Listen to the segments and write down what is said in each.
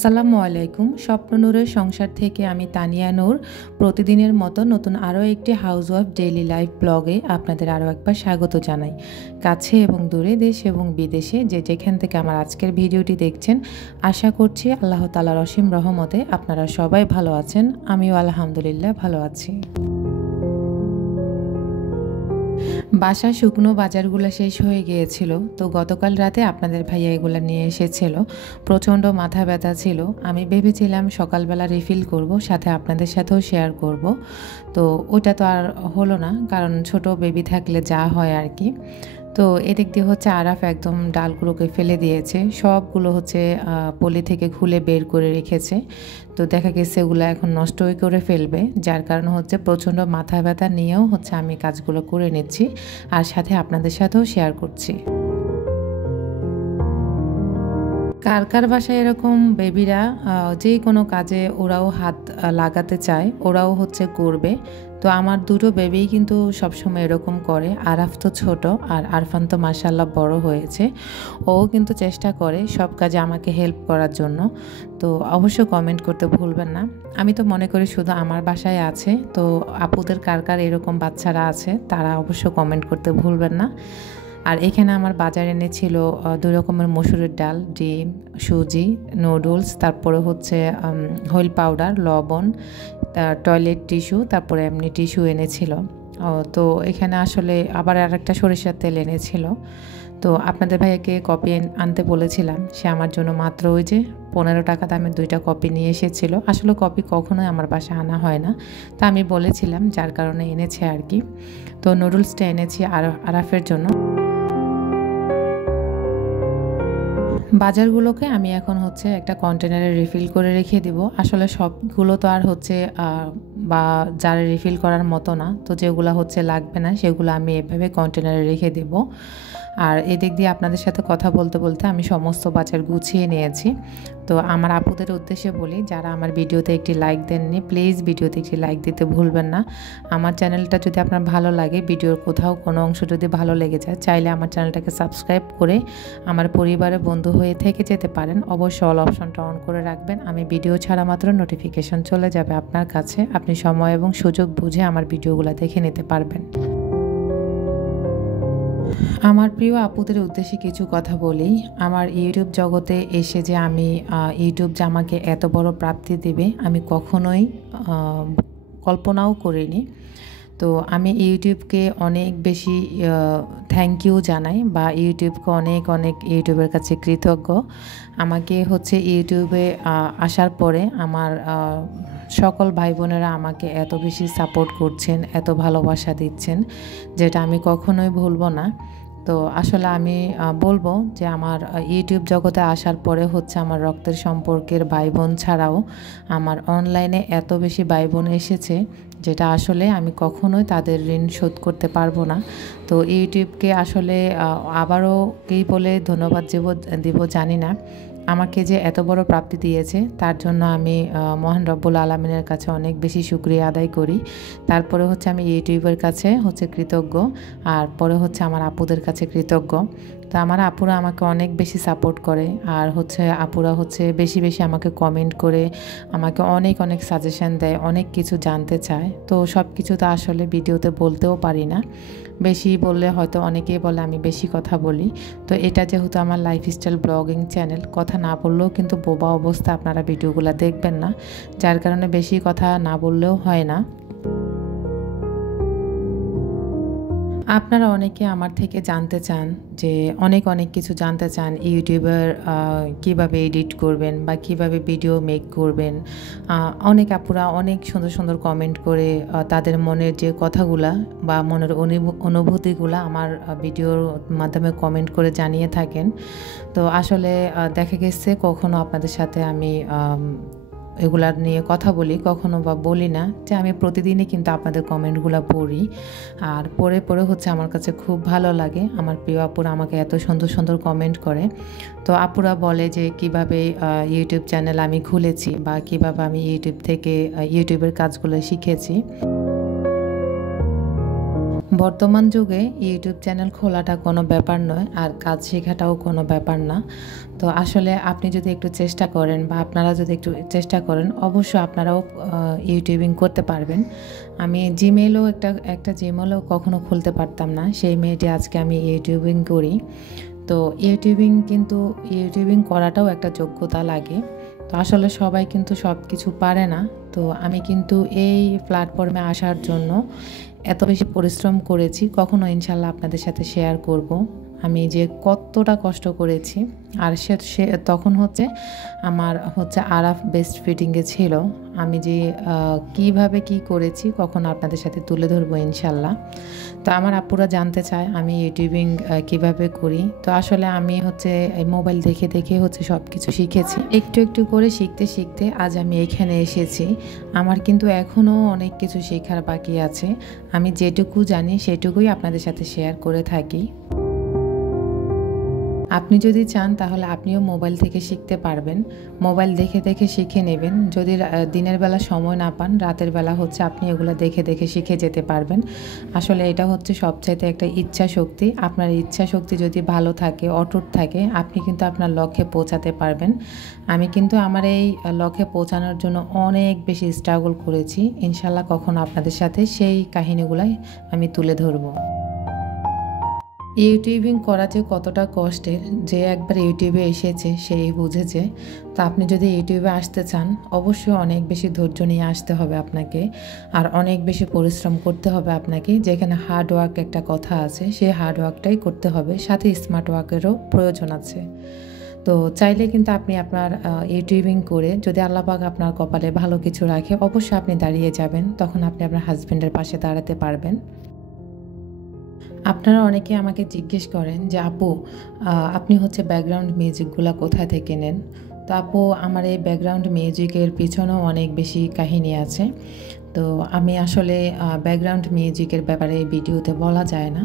আসসালামু আলাইকুম। স্বপ্ন নূরের সংসার থেকে আমি তানিয়া নূর প্রতিদিনের মতো নতুন আরও একটি হাউসওয়াইফ ডেইলি লাইফ ব্লগে আপনাদের আরও একবার স্বাগত জানাই। কাছে এবং দূরে, দেশ এবং বিদেশে যে যেখান থেকে আমার আজকের ভিডিওটি দেখছেন, আশা করছি আল্লাহ তাআলার অসীম রহমতে আপনারা সবাই ভালো আছেন। আমিও আলহামদুলিল্লাহ ভালো আছি। বাসায় শুকনো বাজারগুলো শেষ হয়ে গিয়েছিল, তো গতকাল রাতে আপনাদের ভাইয়া এগুলো নিয়ে এসেছিল। প্রচণ্ড মাথা ব্যথা ছিল। আমি ভেবেছিলাম সকালবেলা রিফিল করব, সাথে আপনাদের সাথেও শেয়ার করব। তো ওটা তো আর হলো না, কারণ ছোট বেবি থাকলে যা হয় আর কি। তো এদিক দিয়ে হচ্ছে আরাফ একদম ডালগুলোকে ফেলে দিয়েছে, সবগুলো হচ্ছে পলি থেকে খুলে বের করে রেখেছে। তো দেখা গেছে এগুলো এখন নষ্টই করে ফেলবে, যার কারণে হচ্ছে প্রচণ্ড মাথা ব্যথা নিয়েও হচ্ছে আমি কাজগুলো করে নিচ্ছি, আর সাথে আপনাদের সাথেও শেয়ার করছি। কার কার বাসায় এরকম বেবিরা যে কোনো কাজে ওরাও হাত লাগাতে চায়, ওরাও হচ্ছে করবে। তো আমার দুটো বেবিই কিন্তু সবসময় এরকম করে। আরাফ তো ছোট, আর আরফান তো মাশাআল্লাহ বড় হয়েছে। ও কিন্তু চেষ্টা করে সব কাজে আমাকে হেল্প করার জন্য। তো অবশ্য কমেন্ট করতে ভুলবেন না। আমি তো মনে করি শুধু আমার বাসায় আছে, তো আপুদের কার কার এরকম বাচ্চারা আছে তারা অবশ্য কমেন্ট করতে ভুলবেন না। আর এখানে আমার বাজার এনেছিল 2 রকমের মসুরের ডাল, ডিম, সুজি, নুডলস, তারপরে হচ্ছে হুইল পাউডার, লবণ, টয়লেট টিস্যু, তারপরে এমনি টিস্যু এনেছিল। তো এখানে আসলে আবার আরেকটা সরিষার তেল এনেছিল। তো আপনাদের ভাইয়াকে কপি আনতে বলেছিলাম, সে আমার জন্য মাত্র ওই যে 15 টাকা দামের 2টা কপি নিয়ে এসেছিল। আসলে কপি কখনোই আমার বাসায় আনা হয় না, তা আমি বলেছিলাম যার কারণে এনেছে আর কি। তো নুডলসটা এনেছি আরাফের জন্য। বাজারগুলোকে আমি এখন হচ্ছে একটা কন্টেনারে রিফিল করে রেখে দিব। আসলে সবগুলো তো আর হচ্ছে বা জারে রিফিল করার মতো না, তো যেগুলো হচ্ছে লাগবে না সেগুলো আমি এভাবে কন্টেনারে রেখে দেব। আর এদিক দিয়ে আপনাদের সাথে কথা বলতে বলতে আমি সমস্ত বাজার গুছিয়ে নিয়েছি। তো আমার আপুদের উদ্দেশ্যে বলি, যারা আমার ভিডিওতে একটি লাইক দেননি, প্লিজ ভিডিওতে একটি লাইক দিতে ভুলবেন না। আমার চ্যানেলটা যদি আপনার ভালো লাগে, ভিডিওর কোথাও কোনো অংশ যদি ভালো লেগে যায়, চাইলে আমার চ্যানেলটাকে সাবস্ক্রাইব করে আমার পরিবারের বন্ধু হয়ে থেকে যেতে পারেন। অবশ্যই অল অপশনটা অন করে রাখবেন। আমি ভিডিও ছাড়া মাত্র নোটিফিকেশন চলে যাবে আপনার কাছে। আপনি সময় এবং সুযোগ বুঝে আমার ভিডিওগুলো দেখে নিতে পারবেন। আমার প্রিয় আপুদের উদ্দেশ্যে কিছু কথা বলি। আমার ইউটিউব জগতে এসে যে আমি ইউটিউব যে আমাকে এত বড় প্রাপ্তি দেবে, আমি কখনোই কল্পনাও করিনি। তো আমি ইউটিউবকে অনেক বেশি থ্যাংক ইউ জানাই, বা ইউটিউবকে অনেক অনেক ইউটিউবের কাছে কৃতজ্ঞ। আমাকে হচ্ছে ইউটিউবে আসার পরে আমার সকল ভাই বোনেরা আমাকে এত বেশি সাপোর্ট করছেন, এত ভালোবাসা দিচ্ছেন, যেটা আমি কখনোই ভুলবো না। তো আসলে আমি বলবো যে আমার ইউটিউব জগতে আসার পরে হচ্ছে আমার রক্তের সম্পর্কের ভাই বোন ছাড়াও আমার অনলাইনে এত বেশি ভাই বোন এসেছে, যেটা আসলে আমি কখনোই তাদের ঋণ শোধ করতে পারবো না। তো ইউটিউবকে আসলে আবারও কী বলে ধন্যবাদ দিব জানি না। আমাকে যে এত বড় প্রাপ্তি দিয়েছে তার জন্য আমি মহান রব্বুল আলামিনের কাছে অনেক বেশি শুকরিয়া আদায় করি। তারপরে হচ্ছে আমি ইউটিউবের কাছে হচ্ছে কৃতজ্ঞ, আর পরে হচ্ছে আমার আপুদের কাছে কৃতজ্ঞ। তো আমার আপুরা আমাকে অনেক বেশি সাপোর্ট করে, আর হচ্ছে আপুরা হচ্ছে বেশি বেশি আমাকে কমেন্ট করে, আমাকে অনেক অনেক সাজেশন দেয়, অনেক কিছু জানতে চায়। তো সব কিছু তো আসলে ভিডিওতে বলতেও পারি না, বেশি বললে হয়তো অনেকেই বলে আমি বেশি কথা বলি। তো এটা যেহেতু আমার লাইফস্টাইল ব্লগিং চ্যানেল, কথা না বললেও কিন্তু বোবা অবস্থা আপনারা ভিডিওগুলো দেখবেন না, যার কারণে বেশি কথা না বললেও হয় না। আপনারা অনেকে আমার থেকে জানতে চান, যে অনেক অনেক কিছু জানতে চান ইউটিউবের কিভাবে এডিট করবেন বা কিভাবে ভিডিও মেক করবেন। অনেক আপুরা অনেক সুন্দর সুন্দর কমেন্ট করে তাদের মনের যে কথাগুলা বা মনের অনুভূতিগুলা আমার ভিডিওর মাধ্যমে কমেন্ট করে জানিয়ে থাকেন। তো আসলে দেখা গেছে কখনো আপনাদের সাথে আমি এগুলার নিয়ে কথা বলি, কখনো বা বলি না, যে আমি প্রতিদিনই কিন্তু আপনাদের কমেন্টগুলো পড়ি, আর পড়ে পড়ে হচ্ছে আমার কাছে খুব ভালো লাগে। আমার প্রিয় আপুরা আমাকে এত সুন্দর সুন্দর কমেন্ট করে। তো আপুরা বলে যে কিভাবে ইউটিউব চ্যানেল আমি খুলেছি, বা কিভাবে আমি ইউটিউবের কাজগুলো শিখেছি। বর্তমান যুগে ইউটিউব চ্যানেল খোলাটা কোনো ব্যাপার নয়, আর কাজ শেখাটাও কোনো ব্যাপার না। তো আসলে আপনি যদি একটু চেষ্টা করেন বা আপনারা যদি একটু চেষ্টা করেন, অবশ্যই আপনারাও ইউটিউবিং করতে পারবেন। আমি জিমেলও একটা জিমেলও কখনো খুলতে পারতাম না, সেই মেয়েটি আজকে আমি ইউটিউবিং করি। তো ইউটিউবিং করাটাও একটা যোগ্যতা লাগে। তো আসলে সবাই কিন্তু সব কিছু পারে না। তো আমি কিন্তু এই প্ল্যাটফর্মে আসার জন্য এত বেশি পরিশ্রম করেছি, কখনো ইনশাল্লাহ আপনাদের সাথে শেয়ার করব আমি যে কতটা কষ্ট করেছি। আর সে তখন আমার আরাফ বেস্ট ফিটিংয়ে ছিল। আমি যে কিভাবে কি করেছি কখনো আপনাদের সাথে তুলে ধরবো ইনশাল্লাহ। তো আমার আপুরা জানতে চায় আমি ইউটিউবিং কিভাবে করি। তো আসলে আমি এই মোবাইল দেখে দেখে সব কিছু শিখেছি, একটু একটু করে শিখতে শিখতে আজ আমি এখানে এসেছি। আমার কিন্তু এখনও অনেক কিছু শেখার বাকি আছে। আমি যেটুকু জানি সেটুকুই আপনাদের সাথে শেয়ার করে থাকি। আপনি যদি চান তাহলে আপনিও মোবাইল থেকে শিখতে পারবেন। মোবাইল দেখে দেখে শিখে নেবেন। যদি দিনের বেলা সময় না পান, রাতের বেলা আপনি এগুলো দেখে দেখে শিখে যেতে পারবেন। আসলে এটা সবচাইতে একটা ইচ্ছা শক্তি। আপনার ইচ্ছা শক্তি যদি ভালো থাকে, অটুট থাকে, আপনি কিন্তু আপনার লক্ষ্যে পৌঁছাতে পারবেন। আমি কিন্তু আমার এই লক্ষ্যে পৌঁছানোর জন্য অনেক বেশি স্ট্রাগল করেছি। ইনশাল্লাহ কখনো আপনাদের সাথে সেই কাহিনীগুলাই আমি তুলে ধরবো। ইউটিউবিং করা যে কতটা কষ্টের, যে একবার ইউটিউবে এসেছে সেই বুঝেছে। তো আপনি যদি ইউটিউবে আসতে চান, অবশ্যই অনেক বেশি ধৈর্য নিয়ে আসতে হবে আপনাকে, আর অনেক বেশি পরিশ্রম করতে হবে আপনাকে। যেখানে হার্ড ওয়ার্ক একটা কথা আছে, সেই হার্ড ওয়ার্কটাই করতে হবে, সাথে স্মার্ট ওয়ার্কেরও প্রয়োজন আছে। তো চাইলে কিন্তু আপনি আপনার ইউটিউবিং করে যদি আল্লাহ পাক আপনার কপালে ভালো কিছু রাখে, অবশ্যই আপনি দাঁড়িয়ে যাবেন। তখন আপনি আপনার হাজব্যান্ডের পাশে দাঁড়াতে পারবেন। আপনারা অনেকে আমাকে জিজ্ঞেস করেন যে আপু, আপনি ব্যাকগ্রাউন্ড মিউজিকগুলো কোথা থেকে নেন? তো আপু, আমার এই ব্যাকগ্রাউন্ড মিউজিকের পিছনেও অনেক বেশি কাহিনী আছে। তো আমি আসলে ব্যাকগ্রাউন্ড মিউজিকের ব্যাপারে ভিডিওতে বলা যায় না,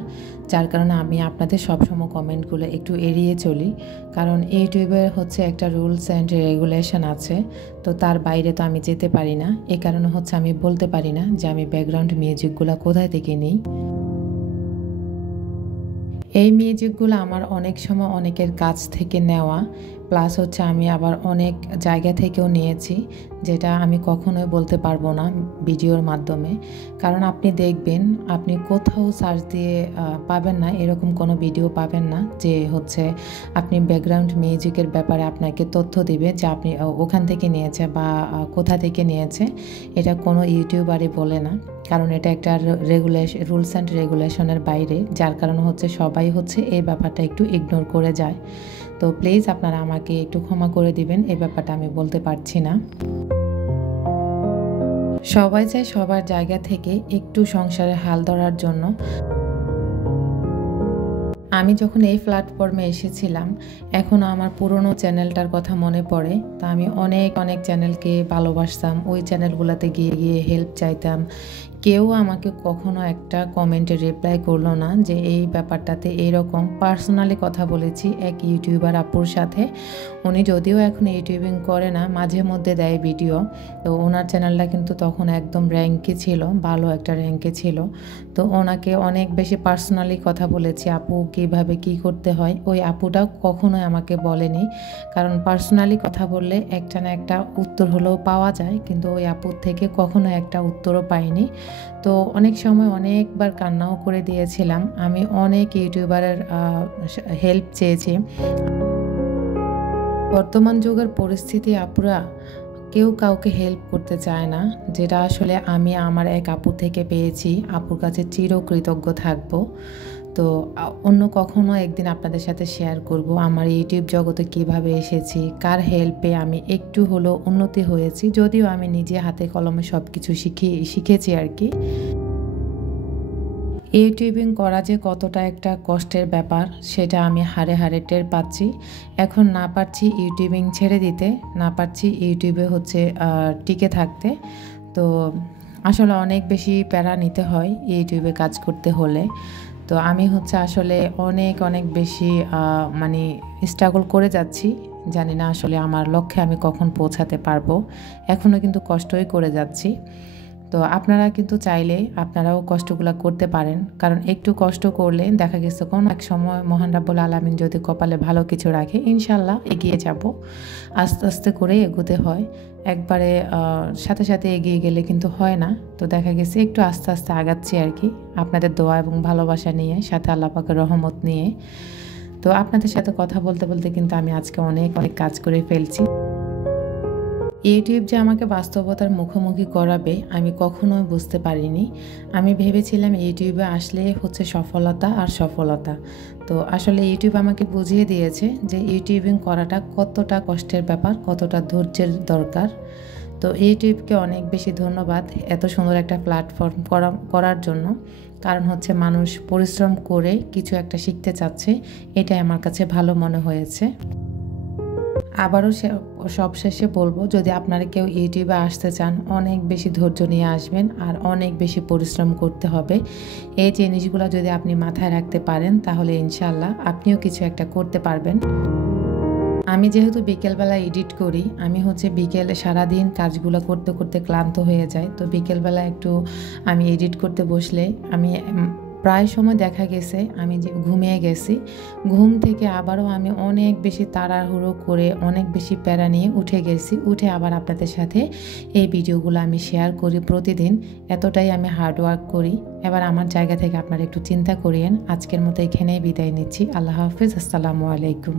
যার কারণে আমি আপনাদের সবসময় কমেন্টগুলো একটু এড়িয়ে চলি। কারণ ইউটিউবের একটা রুলস অ্যান্ড রেগুলেশন আছে, তো তার বাইরে তো আমি যেতে পারি না। এ কারণে আমি বলতে পারি না যে আমি ব্যাকগ্রাউন্ড মিউজিকগুলো কোথায় থেকে নিই। এই মিউজিকগুলো আমার অনেক সময় অনেকের কাছ থেকে নেওয়া, প্লাস আমি আবার অনেক জায়গা থেকেও নিয়েছি, যেটা আমি কখনোই বলতে পারবো না ভিডিওর মাধ্যমে। কারণ আপনি দেখবেন, আপনি কোথাও সার্চ দিয়ে পাবেন না, এরকম কোনো ভিডিও পাবেন না যে আপনি ব্যাকগ্রাউন্ড মিউজিকের ব্যাপারে আপনাকে তথ্য দিবে যে আপনি ওখান থেকে নিয়েছে বা কোথা থেকে নিয়েছে। এটা কোনো ইউটিউবারই বলে না, কারণ এটা একটা রুলস অ্যান্ড রেগুলেশনের বাইরে, যার কারণে সবাই এই ব্যাপারটা একটু ইগনোর করে যায়। তো প্লিজ আপনারা আমাকে একটু ক্ষমা করে দিবেন, এই ব্যাপারটা আমি বলতে পারছি না। সবাই চায় সবার জায়গা থেকে একটু সংসারে হাল ধরার জন্য। আমি যখন এই প্ল্যাটফর্মে এসেছিলাম, এখনও আমার পুরনো চ্যানেলটার কথা মনে পড়ে। তা আমি অনেক অনেক চ্যানেলকে ভালোবাসতাম, ওই চ্যানেলগুলোতে গিয়ে গিয়ে হেল্প চাইতাম। কেউ আমাকে কখনো একটা কমেন্টে রিপ্লাই করলো না যে এই ব্যাপারটাতে এইরকম। পার্সোনালি কথা বলেছি এক ইউটিউবার আপুর সাথে, উনি যদিও এখন ইউটিউবিং করে না, মাঝে মধ্যে দেয় ভিডিও। তো ওনার চ্যানেলটা কিন্তু তখন একদম র্যাঙ্কে ছিল, ভালো একটা র্যাঙ্কে ছিল। তো ওনাকে অনেক বেশি পার্সোনালি কথা বলেছি, আপু কীভাবে কি করতে হয়। ওই আপুটাও কখনোই আমাকে বলেনি, কারণ পার্সোনালি কথা বললে একটা না একটা উত্তর হলেও পাওয়া যায়, কিন্তু ওই আপুর থেকে কখনো একটা উত্তরও পাইনি। তো অনেক সময় অনেকবার কান্নাও করে দিয়েছিলাম। আমি অনেক ইউটিউবারের হেল্প চেয়েছি। বর্তমান যুগের পরিস্থিতি, আপুরা কেউ কাউকে হেল্প করতে চায় না, যেটা আসলে আমি আমার এক আপু থেকে পেয়েছি। আপুর কাছে চিরকৃতজ্ঞ থাকব। তো অন্য কখনো একদিন আপনাদের সাথে শেয়ার করব আমার ইউটিউব জগতে কিভাবে এসেছি, কার হেল্পে আমি একটু হলেও উন্নতি হয়েছি, যদিও আমি নিজে হাতে কলমে সব কিছু শিখেছি আর কি। ইউটিউবিং করা যে কতটা একটা কষ্টের ব্যাপার, সেটা আমি হাড়ে হাড়ে টের পাচ্ছি। এখন না পারছি ইউটিউবিং ছেড়ে দিতে, না পারছি ইউটিউবে টিকে থাকতে। তো আসলে অনেক বেশি প্যারা নিতে হয় ইউটিউবে কাজ করতে হলে। তো আমি আসলে অনেক অনেক বেশি স্ট্রাগল করে যাচ্ছি। জানি না আসলে আমার লক্ষ্যে আমি কখন পৌঁছাতে পারবো, এখনও কিন্তু কষ্টই করে যাচ্ছি। তো আপনারা কিন্তু চাইলে আপনারাও কষ্টগুলো করতে পারেন, কারণ একটু কষ্ট করলে দেখা গেছে কোনো এক সময় মহান রাব্বুল আলামিন যদি কপালে ভালো কিছু রাখে ইনশাল্লাহ এগিয়ে যাব। আস্তে আস্তে করে এগোতে হয়, একবারে সাথে সাথে এগিয়ে গেলে কিন্তু হয় না। তো দেখা গেছে একটু আস্তে আস্তে আগাচ্ছি আর কি, আপনাদের দোয়া এবং ভালোবাসা নিয়ে, সাথে আল্লাহ পাকের রহমত নিয়ে। তো আপনাদের সাথে কথা বলতে বলতে কিন্তু আমি আজকে অনেক অনেক কাজ করে ফেলছি। ইউটিউব যে আমাকে বাস্তবতার মুখোমুখি করাবে আমি কখনোই বুঝতে পারিনি। আমি ভেবেছিলাম ইউটিউবে আসলে হচ্ছে সফলতা আর সফলতা। তো আসলে ইউটিউব আমাকে বুঝিয়ে দিয়েছে যে ইউটিউবিং করাটা কতটা কষ্টের ব্যাপার, কতটা ধৈর্যের দরকার। তো ইউটিউবকে অনেক বেশি ধন্যবাদ এত সুন্দর একটা প্ল্যাটফর্ম করার জন্য। কারণ হচ্ছে মানুষ পরিশ্রম করে কিছু একটা শিখতে চাচ্ছে, এটাই আমার কাছে ভালো মনে হয়েছে। আবারও সবশেষে বলবো, যদি আপনারা কেউ ইউটিউবে আসতে চান অনেক বেশি ধৈর্য নিয়ে আসবেন আর অনেক বেশি পরিশ্রম করতে হবে। এই জিনিসগুলো যদি আপনি মাথায় রাখতে পারেন তাহলে ইনশাল্লাহ আপনিও কিছু একটা করতে পারবেন। আমি যেহেতু বিকেলবেলা এডিট করি, আমি হচ্ছে বিকেলে সারাদিন কাজগুলো করতে করতে ক্লান্ত হয়ে যায়। তো বিকেলবেলা একটু আমি এডিট করতে বসলে আমি প্রায় সময় দেখা গেছে আমি যে ঘুমিয়ে গেছি, ঘুম থেকে আবারও আমি অনেক বেশি তাড়াহুড়ো করে অনেক বেশি প্যারা নিয়ে উঠে গেছি, উঠে আবার আপনাদের সাথে এই ভিডিওগুলো আমি শেয়ার করি প্রতিদিন। এতটাই আমি হার্ডওয়ার্ক করি। এবার আমার জায়গা থেকে আপনারা একটু চিন্তা করিয়েন। আজকের মতো এখানেই বিদায় নিচ্ছি। আল্লাহ হাফিজ, আসসালামু আলাইকুম।